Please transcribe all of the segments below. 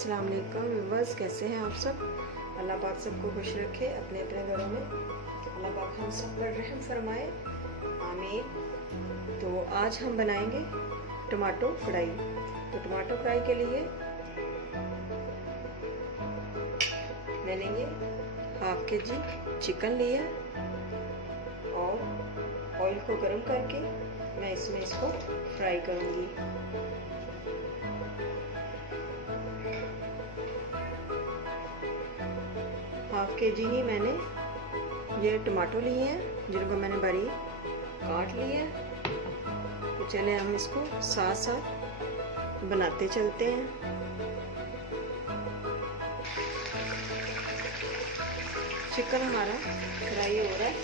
अस्सलाम वालेकुम व्यूअर्स, कैसे हैं आप सब। अल्लाह पाक सबको खुश रखे अपने अपने घरों में। अल्लाह पाक हम सब पर रहम फरमाए, आमीन। तो आज हम बनाएंगे टमाटो कढ़ाई। तो टमाटो कढ़ाई के लिए मैंने ये हाफ kg चिकन लिया और ऑयल को गर्म करके मैं इसमें इसको फ्राई करूँगी। हाफ kg ही मैंने ये टमाटो लिए हैं जिनको मैंने बारीक काट लिए हैं। तो चले हम इसको साथ साथ बनाते चलते हैं। चिकन हमारा फ्राई हो रहा है,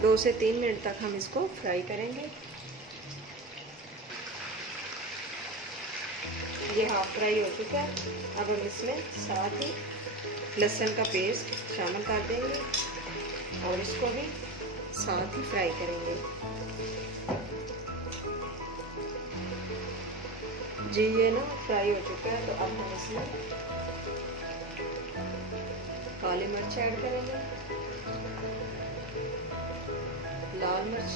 2 से 3 मिनट तक हम इसको फ्राई करेंगे। ये हाफ फ्राई हो चुका है। अब हम इसमें साथ ही लहसुन का पेस्ट शामिल कर देंगे और इसको भी साथ ही फ्राई करेंगे। जी ये ना फ्राई हो चुका है। तो अब हम इसमें काली मिर्च ऐड करेंगे, लाल मिर्च,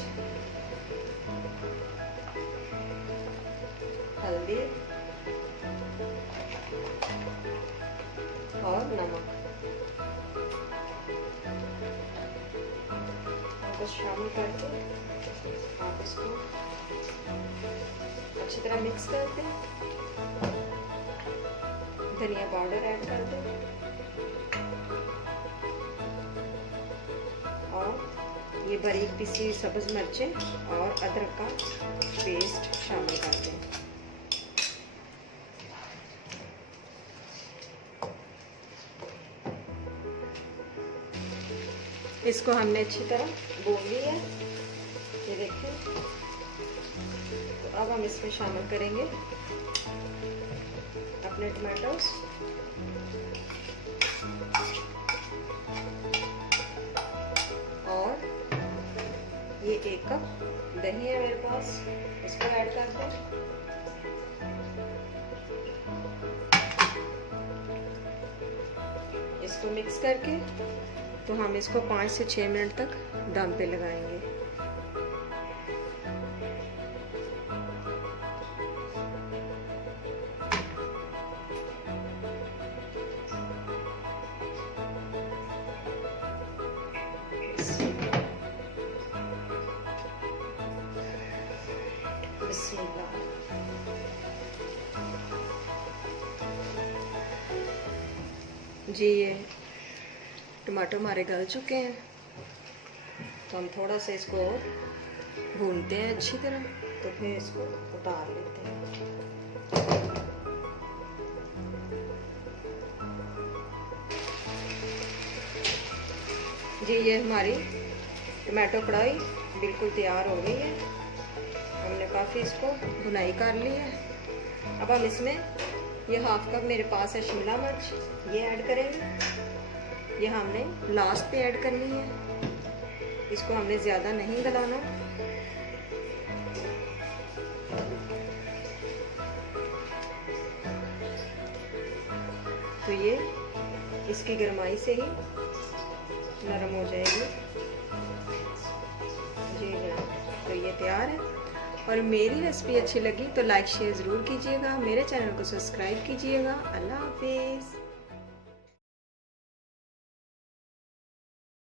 हल्दी और नमक को शामिल करके आप इसको अच्छी तरह मिक्स कर दें। धनिया पाउडर ऐड कर दें और ये बारीक पिसी सब्ज मिर्चें और अदरक का पेस्ट शामिल कर दें। इसको हमने अच्छी तरह भून लिया है, ये देखिए। तो अब हम इसमें शामिल करेंगे अपने टमाटोस और ये 1 कप दही है मेरे पास, इसको ऐड कर दें। इसको मिक्स करके तो हम इसको 5 से 6 मिनट तक दम पे लगाएंगे। बिस्मिल्लाह। जी ये टमाटो हमारे गल चुके हैं, तो हम थोड़ा सा इसको भूनते हैं अच्छी तरह। तो फिर इसको उतार लेते हैं। जी ये हमारी टमाटो कढ़ाई बिल्कुल तैयार हो गई है। हमने काफ़ी इसको भुनाई कर ली है। अब हम इसमें ये हाफ कप मेरे पास है शिमला मिर्च, ये ऐड करेंगे। ये हमने लास्ट पे ऐड करनी है, इसको हमने ज़्यादा नहीं गलाना। तो ये इसकी गरमाई से ही नरम हो जाएगी। जी तो ये तैयार है। और मेरी रेसिपी अच्छी लगी तो लाइक शेयर ज़रूर कीजिएगा, मेरे चैनल को सब्सक्राइब कीजिएगा। अल्लाह हाफिज़।